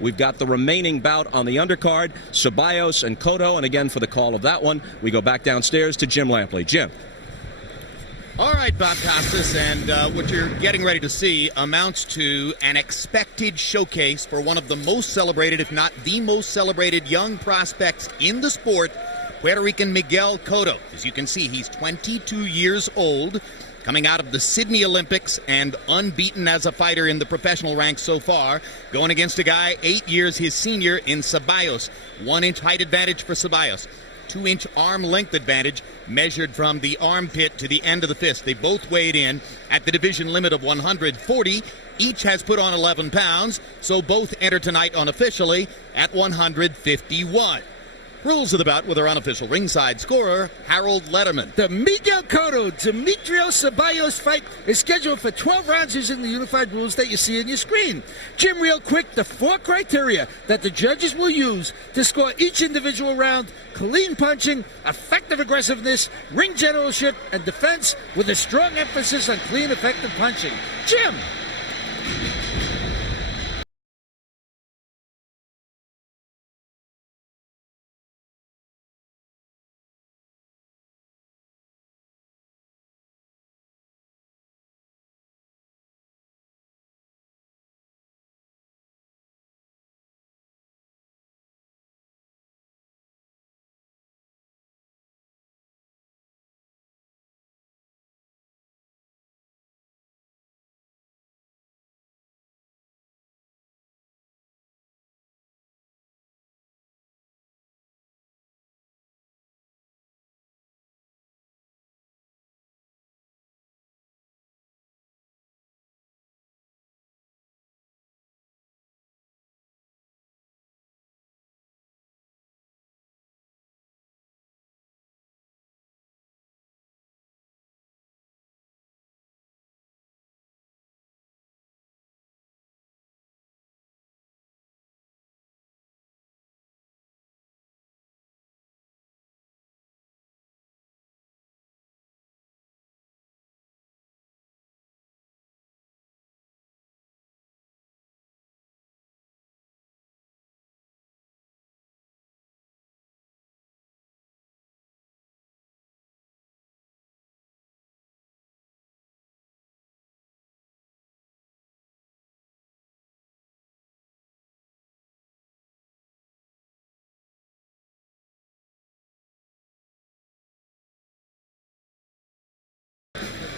We've got the remaining bout on the undercard, Ceballos and Cotto. And again, for the call of that one, we go back downstairs to Jim Lampley. Jim. All right, Bob Costas, and what you're getting ready to see amounts to an expected showcase for one of the most celebrated, if not the most celebrated, young prospects in the sport, Puerto Rican Miguel Cotto. As you can see, he's 22 years old, coming out of the Sydney Olympics and unbeaten as a fighter in the professional ranks so far, going against a guy 8 years his senior in Ceballos. 1-inch height advantage for Ceballos. 2-inch arm length advantage measured from the armpit to the end of the fist. They both weighed in at the division limit of 140. Each has put on 11 pounds, so both enter tonight unofficially at 151. Rules of the bout with our unofficial ringside scorer, Harold Letterman. The Miguel Cotto Demetrio Ceballos fight is scheduled for 12 rounds using the unified rules that you see on your screen. Jim, real quick, the 4 criteria that the judges will use to score each individual round: clean punching, effective aggressiveness, ring generalship, and defense, with a strong emphasis on clean, effective punching. Jim!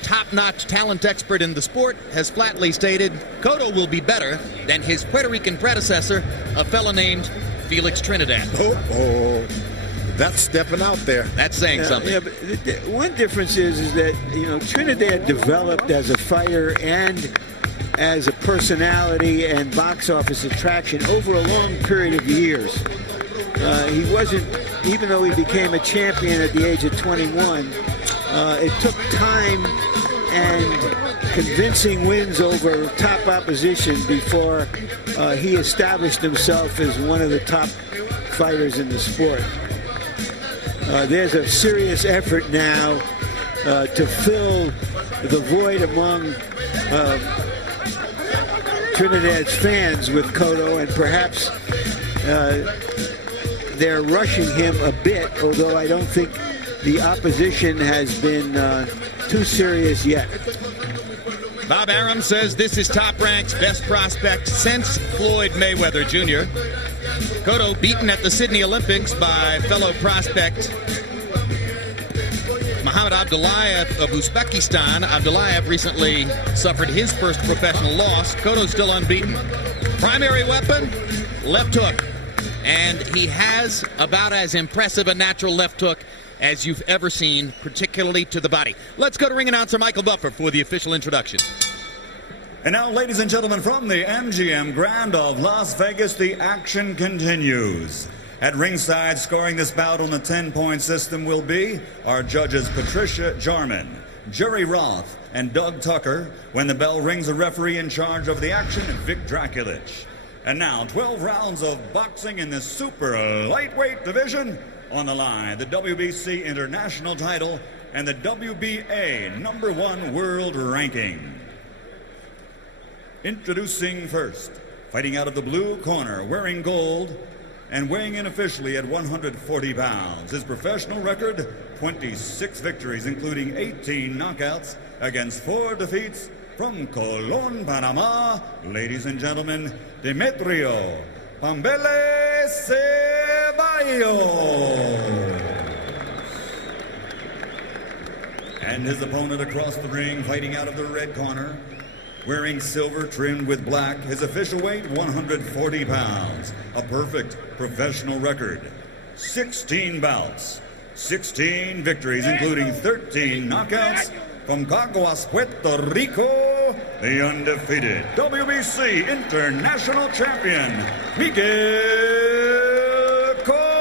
Top-notch talent expert in the sport has flatly stated Cotto will be better than his Puerto Rican predecessor, a fellow named Felix Trinidad. That's stepping out there. That's saying something. Yeah, but one difference is that, you know, Trinidad developed as a fighter and as a personality and box office attraction over a long period of years. He wasn't, even though he became a champion at the age of 21, it took time and convincing wins over top opposition before he established himself as one of the top fighters in the sport. There's a serious effort now to fill the void among Trinidad's fans with Cotto, and perhaps they're rushing him a bit, although I don't think the opposition has been too serious yet. Bob Arum says this is Top Rank's best prospect since Floyd Mayweather Jr. Cotto beaten at the Sydney Olympics by fellow prospect Muhammad Abdullayev of Uzbekistan. Abdullayev recently suffered his first professional loss. Cotto's still unbeaten. Primary weapon, left hook. And he has about as impressive a natural left hook as you've ever seen, particularly to the body. Let's go to ring announcer Michael Buffer for the official introduction. And now, ladies and gentlemen, from the MGM Grand of Las Vegas, the action continues. At ringside, scoring this bout on the 10-point system will be our judges Patricia Jarman, Jerry Roth, and Doug Tucker. When the bell rings, a referee in charge of the action, Vic Draculich. And now, 12 rounds of boxing in the super lightweight division. On the line, the WBC International title and the WBA #1 world ranking. Introducing first, Fighting out of the blue corner, wearing gold and weighing in officially at 140 pounds. His professional record, 26 victories, including 18 knockouts against 4 defeats. From Colón, Panama, ladies and gentlemen, Demetrio Pambele Ceballos. And his opponent across the ring, fighting out of the red corner, wearing silver trimmed with black. His official weight, 140 pounds. A perfect professional record. 16 bouts, 16 victories, including 13 knockouts. From Caguas, Puerto Rico, the undefeated WBC International Champion, Miguel Cotto.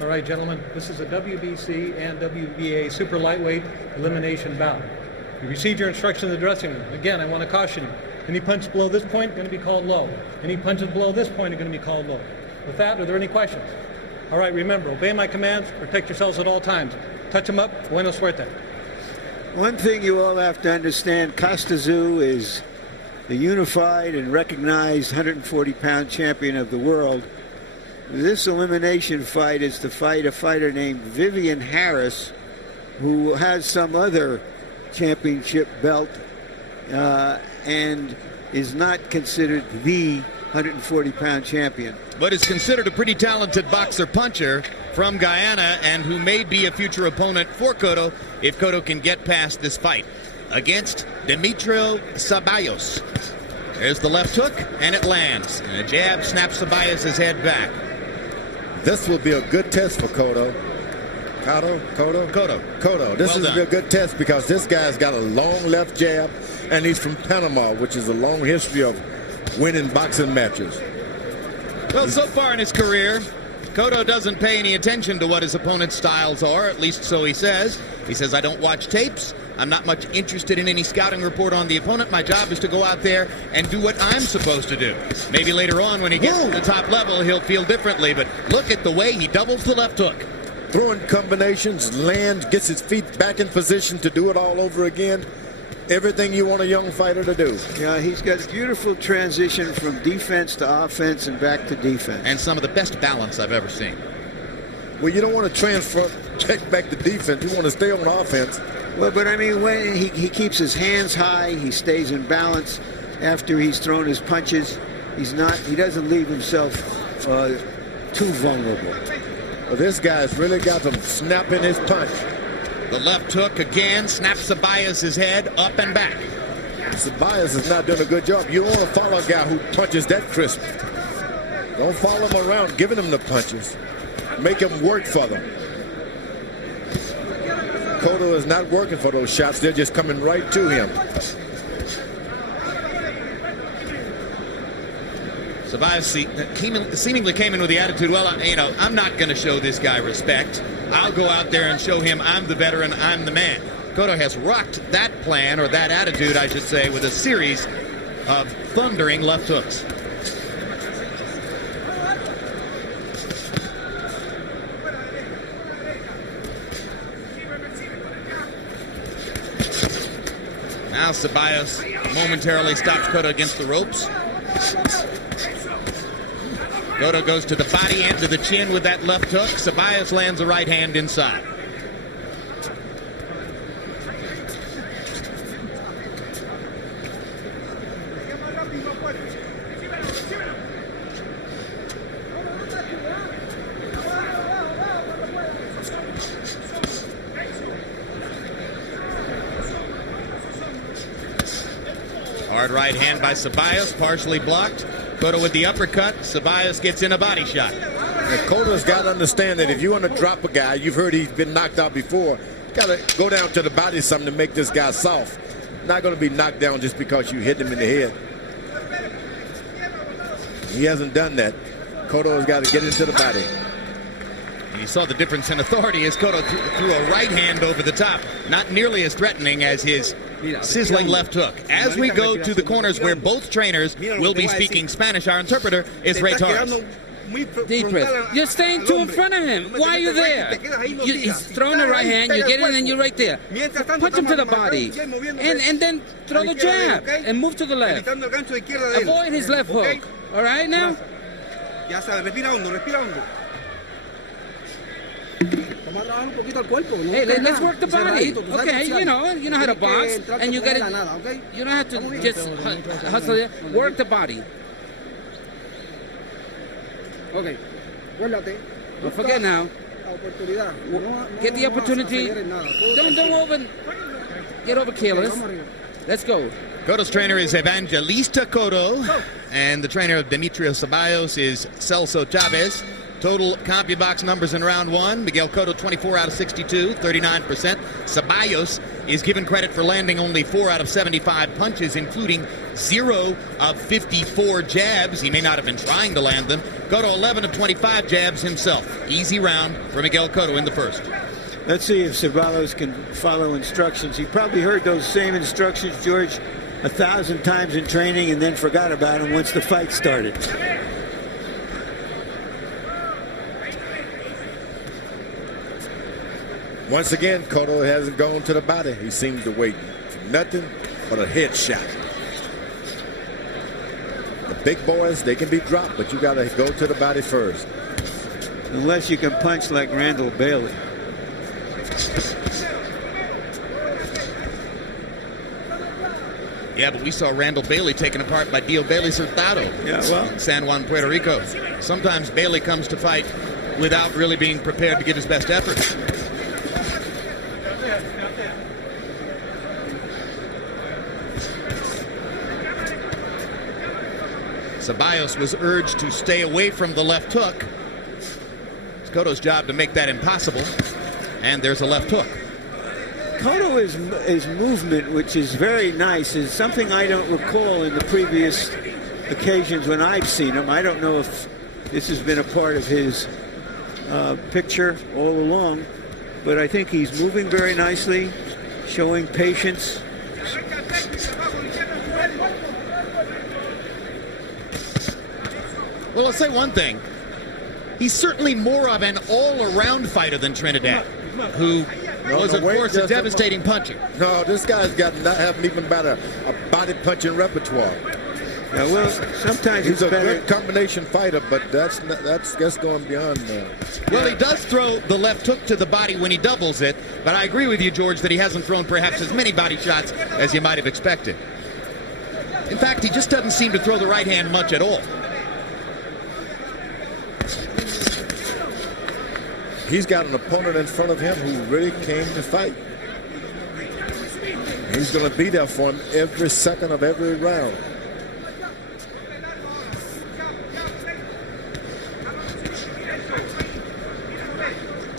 All right, gentlemen, this is a WBC and WBA super lightweight elimination bout. You received your instruction in the dressing room. Again, I want to caution you. Any punch below this point, going to be called low. Any punches below this point are going to be called low. With that, are there any questions? All right, remember, obey my commands, protect yourselves at all times. Touch them up, buena suerte. One thing you all have to understand, Costa Zoo is the unified and recognized 140-pound champion of the world. This elimination fight is to fight a fighter named Vivian Harris, who has some other championship belt and is not considered the 140-pound champion. But is considered a pretty talented boxer-puncher from Guyana, and who may be a future opponent for Cotto if Cotto can get past this fight against Demetrio Ceballos. There's the left hook, and it lands. And a jab snaps Ceballos' head back. This will be a good test for Cotto. Cotto. This is a good test because this guy's got a long left jab, and he's from Panama, which is a long history of winning boxing matches. Well, so far in his career, Cotto doesn't pay any attention to what his opponent's styles are, at least so he says. He says, I don't watch tapes. I'm not much interested in any scouting report on the opponent. My job is to go out there and do what I'm supposed to do. Maybe later on when he gets to the top level, he'll feel differently, but look at the way he doubles the left hook. Throwing combinations, lands, gets his feet back in position to do it all over again. Everything you want a young fighter to do. Yeah, he's got a beautiful transition from defense to offense and back to defense. And some of the best balance I've ever seen. Well, you don't want to check back to defense. You want to stay on offense. Well, but I mean, when he keeps his hands high, he stays in balance after he's thrown his punches. He doesn't leave himself too vulnerable. Well, this guy's really got some snap in his punch. The left hook again snaps Ceballos' head up and back. Ceballos is not doing a good job. You don't want to follow a guy who punches that crisp. Don't follow him around giving him the punches. Make him work for them. Cotto is not working for those shots. They're just coming right to him. Ceballos seemingly came in with the attitude, well, I'm not going to show this guy respect. I'll go out there and show him I'm the veteran, I'm the man. Cotto has rocked that plan, or that attitude, I should say, with a series of thundering left hooks. Now Ceballos momentarily stops Cotto against the ropes. Cotto goes to the body and to the chin with that left hook. Ceballos lands a right hand inside. Hard right hand by Ceballos, partially blocked. Cotto with the uppercut. Ceballos gets in a body shot. Cotto's got to understand that if you want to drop a guy, you've heard he's been knocked out before, got to go down to the body something to make this guy soft. Not going to be knocked down just because you hit him in the head. He hasn't done that. Cotto's got to get into the body. And you saw the difference in authority as Cotto threw a right hand over the top. Not nearly as threatening as his sizzling left hook. As we go to the corners where both trainers will be speaking Spanish, our interpreter is Ray Torres. Deep breath. You're staying too in front of him. Why are you there? He's throwing the right hand, you get it, and you're right there. Punch him to the body. And then throw the jab and move to the left. Avoid his left hook. All right now? Hey, let's work the body. Okay, you know how to box, and you got to. You don't have to just hustle it. Work the body. Okay. Don't forget now. Get the opportunity. Don't get over careless. Let's go. Cotto's trainer is Evangelista Cotto, and the trainer of Demetrio Ceballos is Celso Chavez. Total CompuBox numbers in round one. Miguel Cotto, 24 out of 62, 39%. Ceballos is given credit for landing only 4 out of 75 punches, including 0 of 54 jabs. He may not have been trying to land them. Cotto, 11 of 25 jabs himself. Easy round for Miguel Cotto in the first. Let's see if Ceballos can follow instructions. He probably heard those same instructions, George, 1,000 times in training and then forgot about them once the fight started. Once again, Cotto hasn't gone to the body. He seems to wait for nothing but a headshot. The big boys, they can be dropped, but you got to go to the body first. Unless you can punch like Randall Bailey. Yeah, but we saw Randall Bailey taken apart by Dio Bailey Hurtado in San Juan, Puerto Rico. Sometimes Bailey comes to fight without really being prepared to give his best effort. Ceballos was urged to stay away from the left hook. It's Cotto's job to make that impossible. And there's a left hook. Cotto is movement, which is very nice, is something I don't recall in the previous occasions when I've seen him. I don't know if this has been a part of his picture all along, but I think he's moving very nicely, showing patience. Well, I'll say one thing. He's certainly more of an all-around fighter than Trinidad, who was, of course, a devastating puncher. No, this guy's got not having even about a body punching repertoire. Yeah, well, sometimes he's a better. good combination fighter, but that's going beyond. Well, he does throw the left hook to the body when he doubles it, but I agree with you, George, that he hasn't thrown perhaps as many body shots as you might have expected. In fact, he just doesn't seem to throw the right hand much at all. He's got an opponent in front of him who really came to fight. He's going to be there for him every second of every round.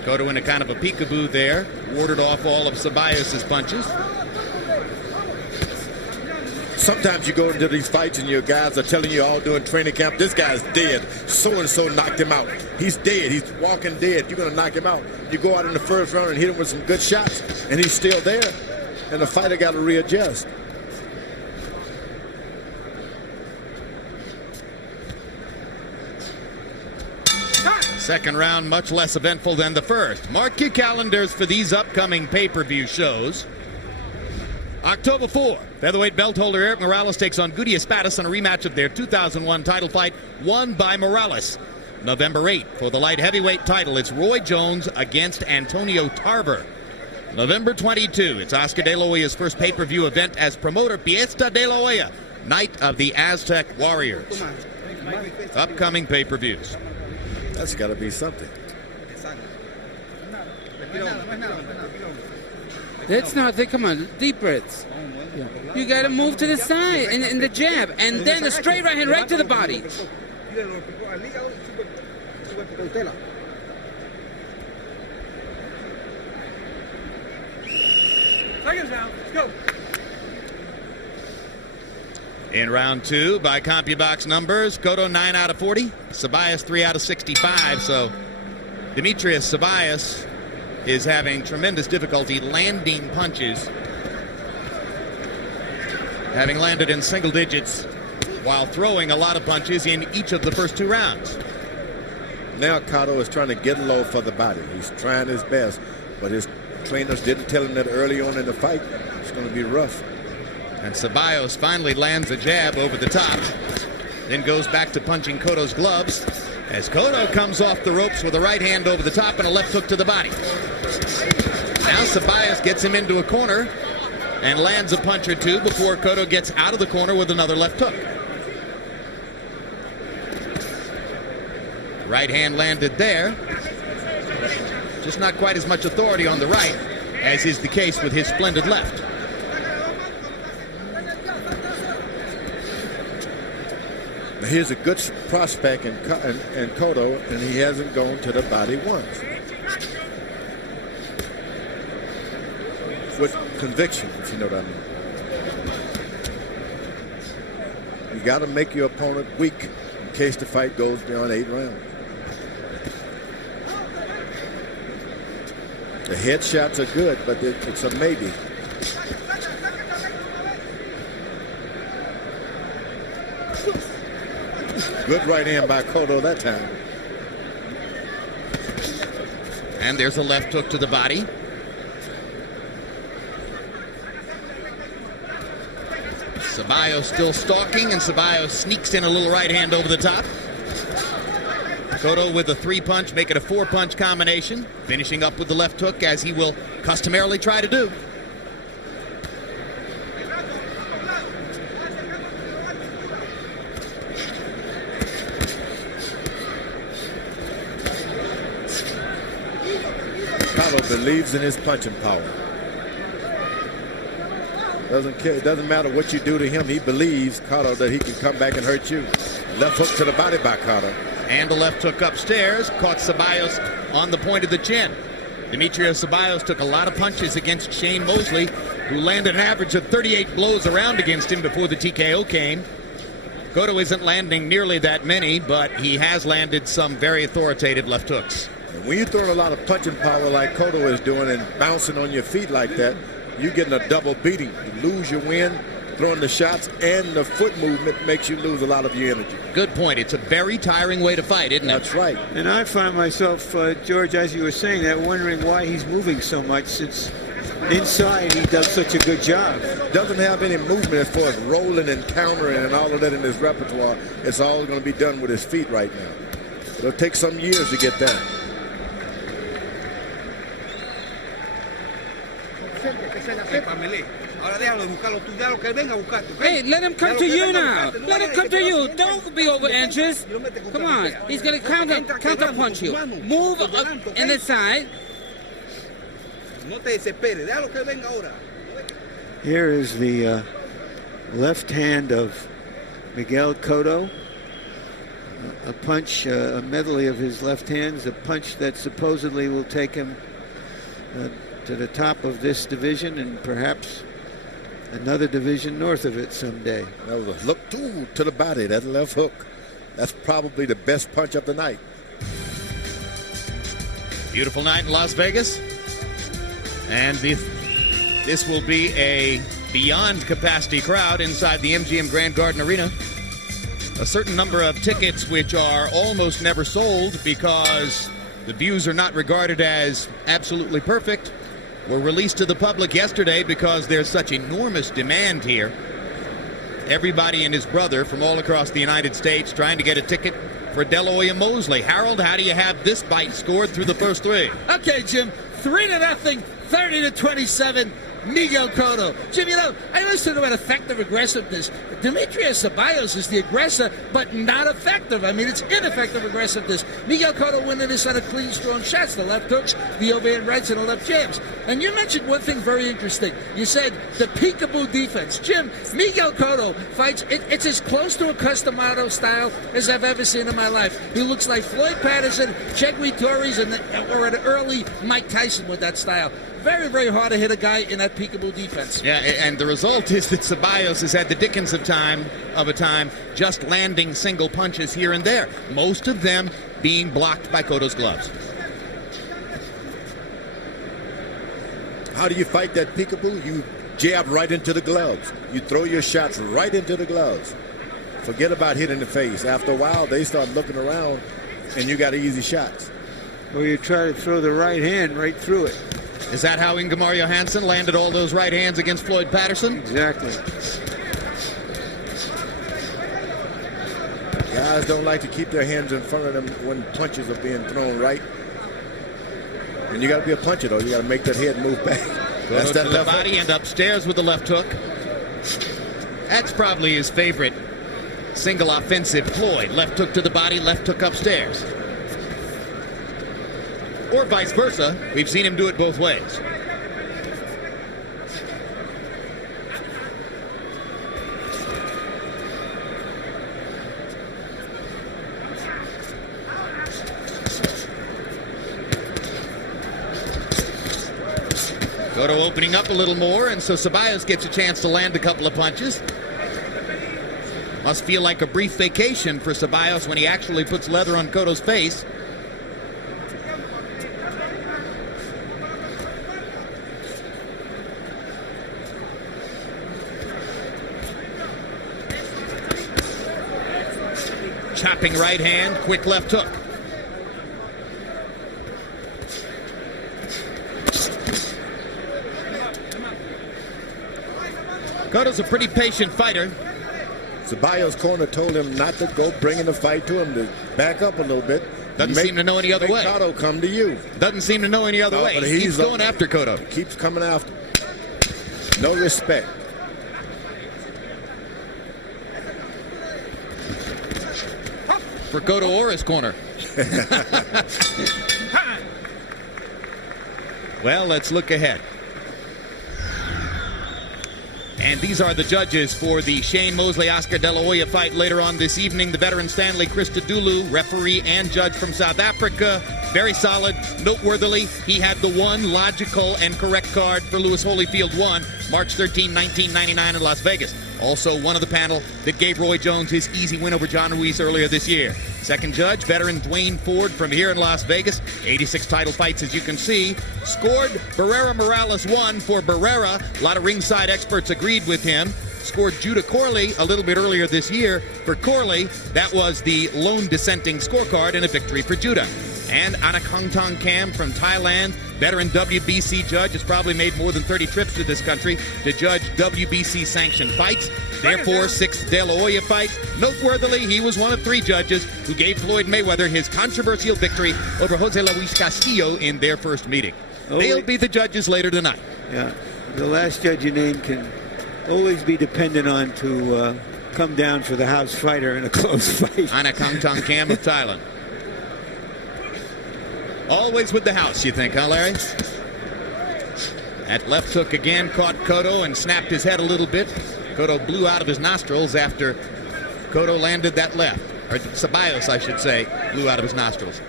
Cotto in a kind of a peekaboo there, warded off all of Ceballos' punches. Sometimes you go into these fights and your guys are telling you all during training camp, this guy's dead. So-and-so knocked him out. He's dead. He's walking dead. You're going to knock him out. You go out in the first round and hit him with some good shots, and he's still there. And the fighter got to readjust. Second round, much less eventful than the first. Mark your calendars for these upcoming pay-per-view shows. October 4, featherweight belt holder Eric Morales takes on Goody Espadas in a rematch of their 2001 title fight won by Morales. November 8, for the light heavyweight title, it's Roy Jones against Antonio Tarver. November 22, it's Oscar De La Hoya's first pay-per-view event as promoter Fiesta De La Hoya, Night of the Aztec Warriors. Upcoming pay-per-views. That's got to be something. That's nothing. Come on, deep breaths. You got to move to the side and the jab, and then the straight right hand right to the body. Seconds down. Let's go. In round two, by CompuBox numbers, Cotto 9 out of 40, Ceballos 3 out of 65. So Demetrius Ceballos is having tremendous difficulty landing punches having landed in single digits while throwing a lot of punches in each of the first 2 rounds. Now Cotto is trying to get low for the body. He's trying his best, but his trainers didn't tell him that early on in the fight it's going to be rough. And Ceballos finally lands a jab over the top, then goes back to punching Cotto's gloves as Cotto comes off the ropes with a right hand over the top and a left hook to the body. Now Ceballos gets him into a corner and lands a punch or two before Cotto gets out of the corner with another left hook. Right hand landed there. Just not quite as much authority on the right as is the case with his splendid left. Here's a good prospect in Cotto, and he hasn't gone to the body once. With conviction, if you know what I mean. You got to make your opponent weak in case the fight goes beyond 8 rounds. The headshots are good, but it's a maybe. Good right hand by Cotto that time. And there's a left hook to the body. Ceballos still stalking, and Ceballos sneaks in a little right hand over the top. Cotto with a 3-punch, make it a 4-punch combination, finishing up with the left hook as he will customarily try to do. Cotto believes in his punching power. Doesn't care. It doesn't matter what you do to him. He believes, Cotto, that he can come back and hurt you. Left hook to the body by Cotto. And a left hook upstairs caught Ceballos on the point of the chin. Demetrio Ceballos took a lot of punches against Shane Mosley, who landed an average of 38 blows around against him before the TKO came. Cotto isn't landing nearly that many, but he has landed some very authoritative left hooks. When you're throwing a lot of punching power like Cotto is doing and bouncing on your feet like that, you're getting a double beating. You lose your wind, throwing the shots, and the foot movement makes you lose a lot of your energy. Good point. It's a very tiring way to fight, isn't it? That's right. And I find myself, George, as you were saying that, wondering why he's moving so much, since inside he does such a good job. Doesn't have any movement as far as rolling and countering and all of that in his repertoire. It's all going to be done with his feet right now. It'll take some years to get that. Hey, let him come to you now. Let him come to you. Don't be over anxious. Come on. He's going to counter punch you. Move up in the side. Here is the left hand of Miguel Cotto. A punch, a medley of his left hands, a punch that supposedly will take him to the top of this division and perhaps another division north of it someday. That was a look to the body, that left hook. That's probably the best punch of the night. Beautiful night in Las Vegas. And this will be a beyond capacity crowd inside the MGM Grand Garden Arena. A certain number of tickets which are almost never sold because the views are not regarded as absolutely perfect were released to the public yesterday because there's such enormous demand here. Everybody and his brother from all across the United States trying to get a ticket for De La Hoya Mosley. Harold, how do you have this fight scored through the first 3? Okay, Jim, 3-0, 30-27. Miguel Cotto. Jim, you know, I listened about effective aggressiveness. Demetrio Ceballos is the aggressor, but not effective. I mean, it's ineffective aggressiveness. Miguel Cotto winning this on a clean, strong shots, the left hooks, the overhand rights, and the left jabs. And you mentioned one thing very interesting. You said the peekaboo defense. Jim, Miguel Cotto fights, it's as close to a Customado style as I've ever seen in my life. He looks like Floyd Patterson, Chegui Torres, or an early Mike Tyson with that style. Very, very hard to hit a guy in that peekaboo defense. Yeah, and the result is that Ceballos has had the dickens of a time just landing single punches here and there, most of them being blocked by Cotto's gloves. How do you fight that peekaboo? You jab right into the gloves. You throw your shots right into the gloves. Forget about hitting the face. After a while, they start looking around, and you got easy shots. Or you try to throw the right hand right through it. Is that how Ingemar Johansson landed all those right hands against Floyd Patterson? Exactly. Guys don't like to keep their hands in front of them when punches are being thrown right. And you got to be a puncher, though. You got to make that head move back. That's That that the left body and upstairs with the left hook. That's probably his favorite single offensive ploy. Left hook to the body, left hook upstairs. Or vice versa. We've seen him do it both ways. Cotto opening up a little more, and so Ceballos gets a chance to land a couple of punches. Must feel like a brief vacation for Ceballos when he actually puts leather on Cotto's face. Chopping right hand, quick left hook. Cotto's a pretty patient fighter. Ceballos' corner told him not to go bringing the fight to him, to back up a little bit. Doesn't seem to know any other way. Cotto come to you. Doesn't seem to know any other way. But He keeps going after Cotto. He keeps coming after. No respect. For Cotto or his corner. Well, let's look ahead. And these are the judges for the Shane Mosley-Oscar De La Hoya fight later on this evening. The veteran Stanley Christodoulou, referee and judge from South Africa. Very solid. Noteworthily, he had the one logical and correct card for Louis Holyfield 1, March 13, 1999 in Las Vegas. Also one of the panel that gave Roy Jones his easy win over John Ruiz earlier this year. Second judge, veteran Dwayne Ford from here in Las Vegas. 86 title fights, as you can see. Scored Barrera Morales 1 for Barrera. A lot of ringside experts agreed with him. Scored Judah Corley a little bit earlier this year. For Corley, that was the lone dissenting scorecard and a victory for Judah. And Anakongtong Kam from Thailand, veteran WBC judge, has probably made more than 30 trips to this country to judge WBC sanctioned fights. Therefore, 6th De La Hoya fight. Noteworthily, he was one of 3 judges who gave Floyd Mayweather his controversial victory over Jose Luis Castillo in their first meeting. They'll be the judges later tonight. Yeah, the last judge you named can always be depended on to come down for the house fighter in a close fight. Anakongtong Kam of Thailand. Always with the house, you think, huh, Larry? That left hook again caught Cotto and snapped his head a little bit. Cotto blew out of his nostrils after Cotto landed that left. Or Ceballos, I should say, blew out of his nostrils.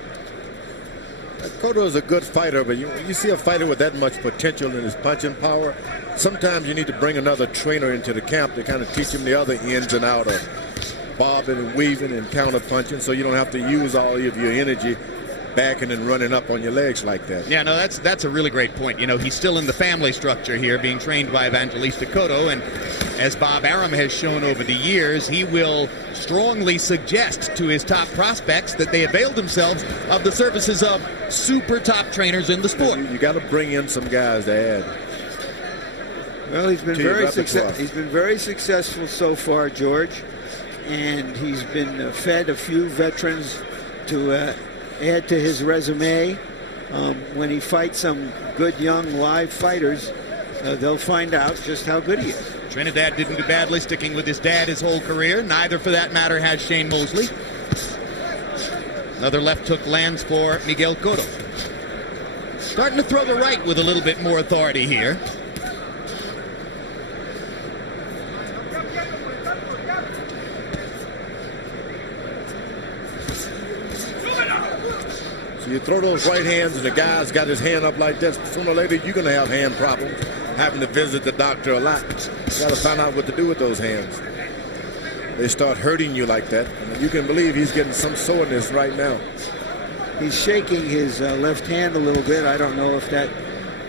Cotto is a good fighter, but you see a fighter with that much potential in his punching power, sometimes you need to bring another trainer into the camp to kind of teach him the other ins and out of bobbing and weaving and counter punching, so you don't have to use all of your energy backing and running up on your legs like that. Yeah, no, that's a really great point. You know, he's still in the family structure here, being trained by Evangelista Cotto, and as Bob Arum has shown over the years, he will strongly suggest to his top prospects that they avail themselves of the services of super top trainers in the sport. You got to bring in some guys to add. Well, he's been very successful so far, George, and he's been fed a few veterans to add to his resume. When he fights some good young live fighters, they'll find out just how good he is. Trinidad didn't do badly sticking with his dad his whole career. Neither, for that matter, has Shane Mosley. Another left hook lands for Miguel Cotto. Starting to throw the right with a little bit more authority here. So you throw those right hands and the guy's got his hand up like that, sooner or later you're going to have hand problems, having to visit the doctor a lot. You got to find out what to do with those hands. They start hurting you like that, and you can believe he's getting some soreness right now. He's shaking his left hand a little bit. I don't know if that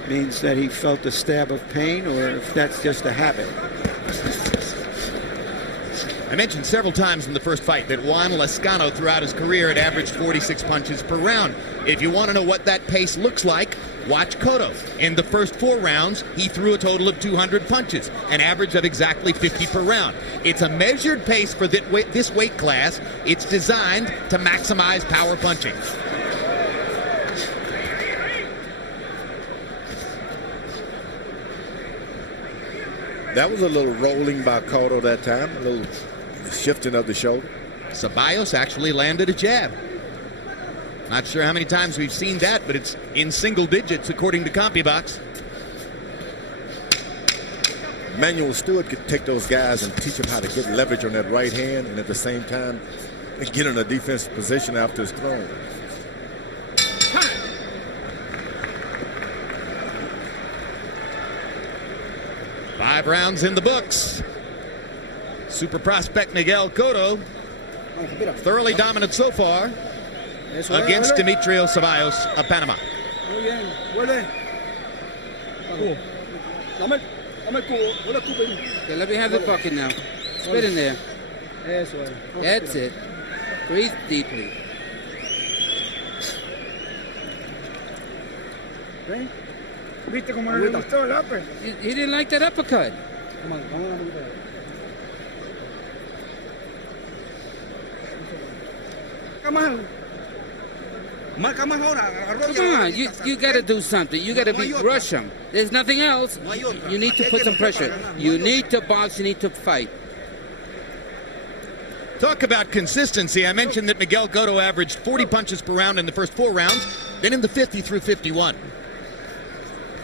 means that he felt a stab of pain, or if that's just a habit. I mentioned several times in the first fight that Juan Lescano throughout his career had averaged 46 punches per round. If you want to know what that pace looks like, watch Cotto. In the first 4 rounds, he threw a total of 200 punches, an average of exactly 50 per round. It's a measured pace for this weight class. It's designed to maximize power punching. That was a little rolling by Cotto that time, a little shifting of the shoulder. Ceballos actually landed a jab. Not sure how many times we've seen that, but it's in single digits according to CompuBox. Manuel Stewart could take those guys and teach them how to get leverage on that right hand, and at the same time get in a defensive position after it's thrown. 5 rounds in the books. Super prospect Miguel Cotto, thoroughly dominant so far against Demetrio Ceballos of Panama. Okay, let me have the bucket now. Spit in there. That's it. Breathe deeply. He didn't like that uppercut. Come on, you got to do something. You got to rush him. There's nothing else. You need to put some pressure. You need to box. You need to fight. Talk about consistency. I mentioned that Miguel Cotto averaged 40 punches per round in the first 4 rounds. Then in the 5th, he threw 51.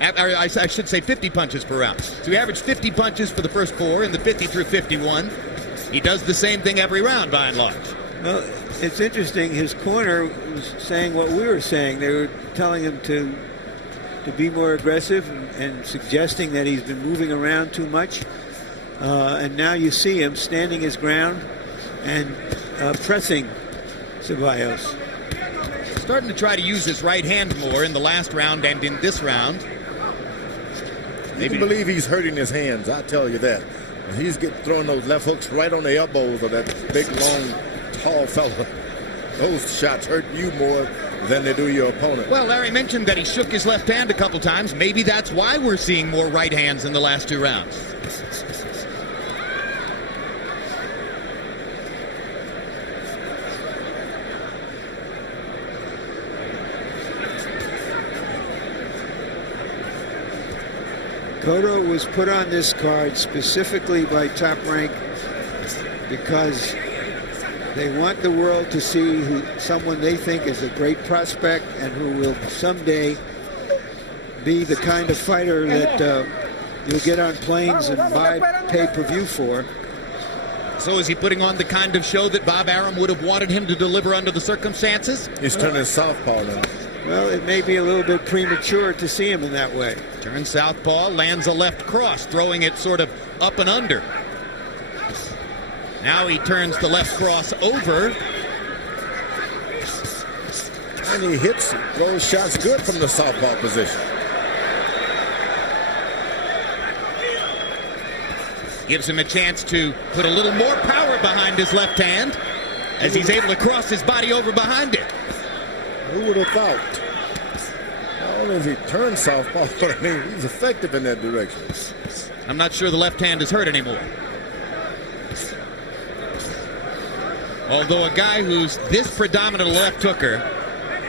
I should say 50 punches per round. So he averaged 50 punches for the first 4. In the 5th, he threw 51. He does the same thing every round, by and large. Well, it's interesting. His corner was saying what we were saying. They were telling him to be more aggressive and suggesting that he's been moving around too much. And now you see him standing his ground and pressing Ceballos. Starting to try to use his right hand more in the last round and in this round. You can believe he's hurting his hands, I tell you that. He's throwing those left hooks right on the elbows of that big, long, tall fella. Those shots hurt you more than they do your opponent. Well, Larry mentioned that he shook his left hand a couple times. Maybe that's why we're seeing more right hands in the last 2 rounds. Cotto was put on this card specifically by Top Rank because they want the world to see someone they think is a great prospect and who will someday be the kind of fighter that you'll get on planes and buy pay-per-view for. So is he putting on the kind of show that Bob Arum would have wanted him to deliver under the circumstances? He's turning southpaw now. Well, it may be a little bit premature to see him in that way. Turns southpaw, lands a left cross, throwing it sort of up and under. Now he turns the left cross over. And he hits those shots good from the southpaw position. Gives him a chance to put a little more power behind his left hand as he's able to cross his body over behind it. Who would have thought? Not only has he turned southpaw, but I mean, he's effective in that direction. I'm not sure the left hand is hurt anymore. Although a guy who's this predominant a left hooker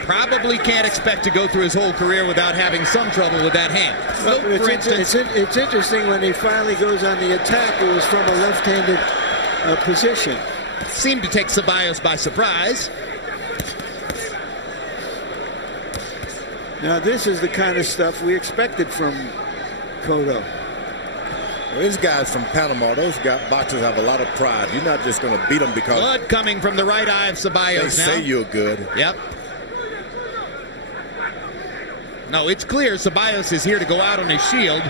probably can't expect to go through his whole career without having some trouble with that hand. Well, for instance, it's interesting when he finally goes on the attack, it was from a left-handed position. Seemed to take Ceballos by surprise. Now, this is the kind of stuff we expected from Cotto. Well, these guys from Panama, those boxers have a lot of pride. You're not just going to beat them because blood coming from the right eye of Ceballos they now. say you're good. Yep. No, it's clear Ceballos is here to go out on his shield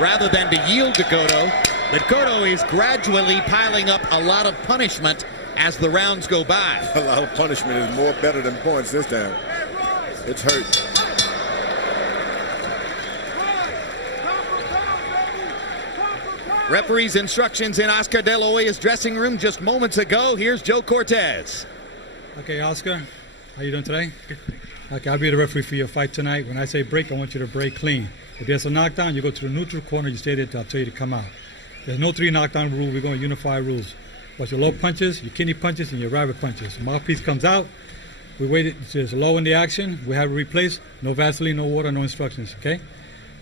rather than to yield to Cotto. But Cotto is gradually piling up a lot of punishment as the rounds go by. A lot of punishment is more better than points this time. It's hurt. Referee's instructions in Oscar De La Hoya's dressing room just moments ago. Here's Joe Cortez. Okay, Oscar, how you doing today? Okay, I'll be the referee for your fight tonight. When I say break, I want you to break clean. If there's a knockdown, you go to the neutral corner, you stay there till I tell you to come out. There's no 3 knockdown rule. We're going to unify rules. What's your low punches, your kidney punches, and your rabbit punches. Mouthpiece comes out. We wait it just low in the action. We have it replaced. No Vaseline, no water, no instructions, okay?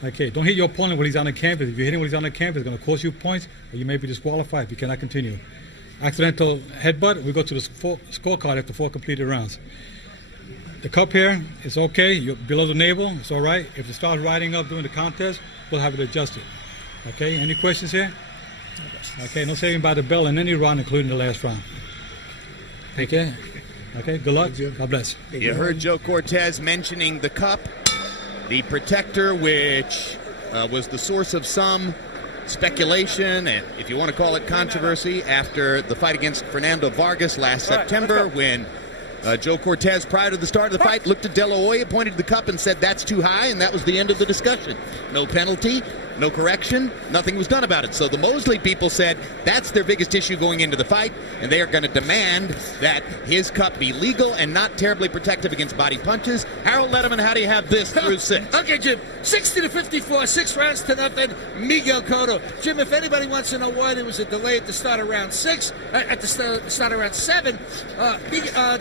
Okay, don't hit your opponent when he's on the canvas. If you hit him when he's on the canvas, it's going to cost you points, or you may be disqualified if you cannot continue. Accidental headbutt, we go to the scorecard after 4 completed rounds. The cup here is okay. You're below the navel, it's all right. If it starts riding up during the contest, we'll have it adjusted. Okay, any questions here? Okay, no saving by the bell in any round, including the last round. Okay, okay, good luck. God bless. You heard Joe Cortez mentioning the cup, the protector, which was the source of some speculation and, if you want to call it, controversy after the fight against Fernando Vargas last September, when Joe Cortez, prior to the start of the fight, looked at De La Hoya, pointed to the cup and said, "That's too high," and that was the end of the discussion. No penalty, no correction, nothing was done about it. So the Mosley people said that's their biggest issue going into the fight, and they are going to demand that his cup be legal and not terribly protective against body punches. Harold Letterman, how do you have this through 6? Okay, Jim. 60-54, 6 rounds to nothing. Miguel Cotto. Jim, if anybody wants to know why there was a delay at the start of round 6, at the start of round 7,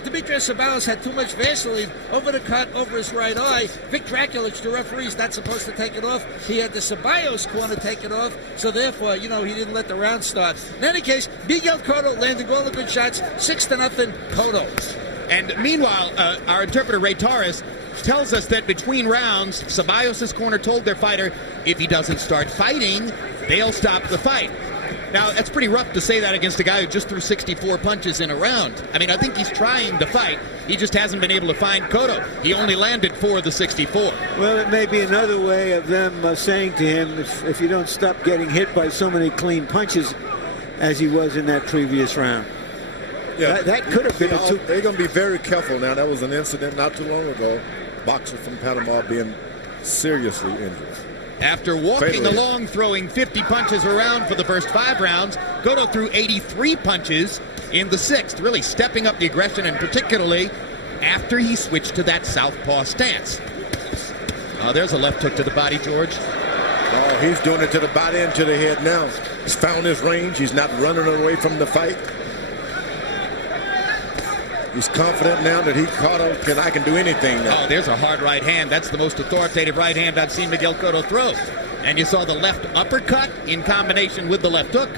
Demetrio Ceballos had too much Vaseline over the cut, over his right eye. Vic Draculich, the referee's not supposed to take it off. He had the Ceballos corner take it off, so therefore, he didn't let the round start. In any case, Miguel Cotto landing all the good shots, 6-0, Cotto. And meanwhile, our interpreter, Ray Torres, tells us that between rounds, Ceballos' corner told their fighter, if he doesn't start fighting, they'll stop the fight. Now, that's pretty rough to say that against a guy who just threw 64 punches in a round. I mean, I think he's trying to fight. He just hasn't been able to find Cotto. He only landed 4 of the 64. Well, it may be another way of them saying to him, if you don't stop getting hit by so many clean punches as he was in that previous round. Yeah, that could have been They're going to be very careful now. That was an incident not too long ago. Boxer from Panama being seriously injured. After walking along, throwing 50 punches around for the first 5 rounds, Cotto threw 83 punches in the 6th, really stepping up the aggression, and particularly after he switched to that southpaw stance. There's a left hook to the body, George. Oh, he's doing it to the body and to the head now. He's found his range. He's not running away from the fight. He's confident now that I can do anything now. Oh, there's a hard right hand. That's the most authoritative right hand I've seen Miguel Cotto throw. And you saw the left uppercut in combination with the left hook.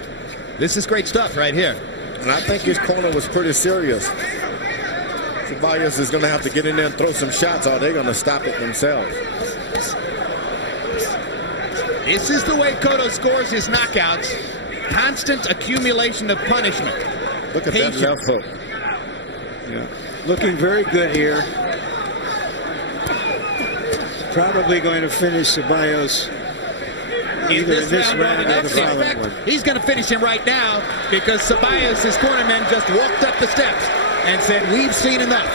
This is great stuff right here. And I think his corner was pretty serious. Ceballos is going to have to get in there and throw some shots, or they're going to stop it themselves. This is the way Cotto scores his knockouts. Constant accumulation of punishment. Look at that left hook. Yeah. Looking very good here. Probably going to finish Ceballos either in this round or the following one. He's going to finish him right now because Ceballos' cornermen just walked up the steps and said, "We've seen enough."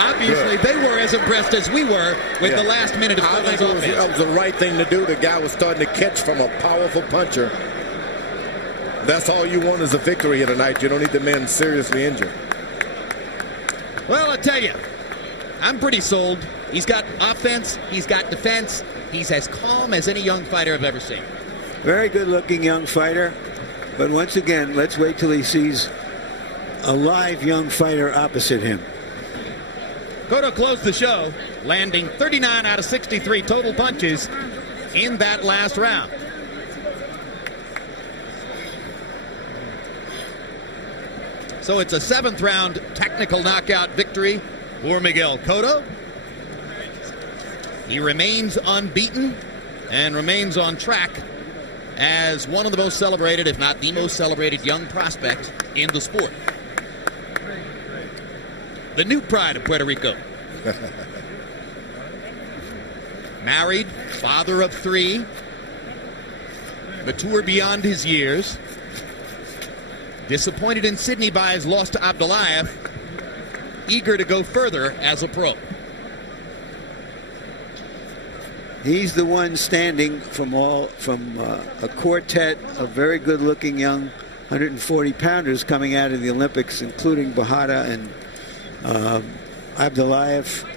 Obviously, they were as impressed as we were with the last minute of Cotto's offense. That was the right thing to do. The guy was starting to catch from a powerful puncher. That's all you want is a victory here tonight. You don't need the men seriously injured. Well, I tell you, I'm pretty sold. He's got offense. He's got defense. He's as calm as any young fighter I've ever seen. Very good-looking young fighter. But once again, let's wait till he sees a live young fighter opposite him. Cotto closed the show, landing 39 out of 63 total punches in that last round. So it's a 7th round technical knockout victory for Miguel Cotto. He remains unbeaten and remains on track as one of the most celebrated, if not the most celebrated, young prospect in the sport. The new pride of Puerto Rico. Married, father of 3, mature beyond his years. Disappointed in Sydney by his loss to Abdullayev, eager to go further as a pro. He's the one standing from a quartet of very good-looking young 140-pounders coming out of the Olympics, including Bahada and Abdullayev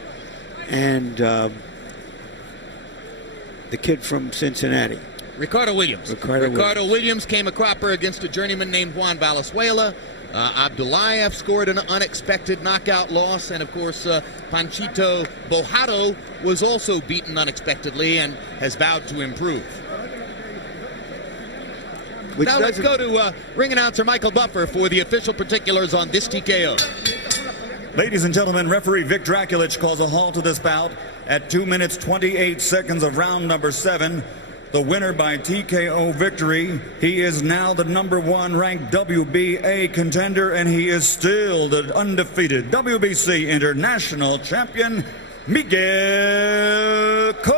and the kid from Cincinnati. Ricardo Williams. Ricardo Williams came a cropper against a journeyman named Juan Valenzuela. Abdullayev scored an unexpected knockout loss, and of course Panchito Bojado was also beaten unexpectedly and has vowed to improve. Now let's go to ring announcer Michael Buffer for the official particulars on this TKO. Ladies and gentlemen, referee Vic Draculich calls a halt to this bout at 2 minutes 28 seconds of round number 7. The winner by TKO victory. He is now the #1 ranked WBA contender, and he is still the undefeated WBC International Champion, Miguel Cotto.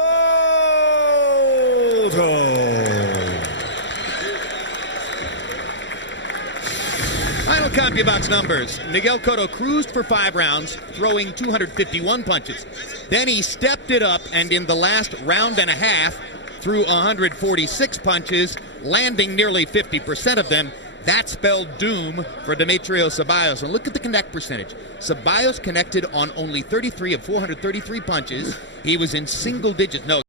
Final CompuBox numbers. Miguel Cotto cruised for 5 rounds, throwing 251 punches. Then he stepped it up, and in the last round and a half, threw 146 punches, landing nearly 50% of them. That spelled doom for Demetrio Ceballos. And look at the connect percentage. Ceballos connected on only 33 of 433 punches. He was in single digits. No.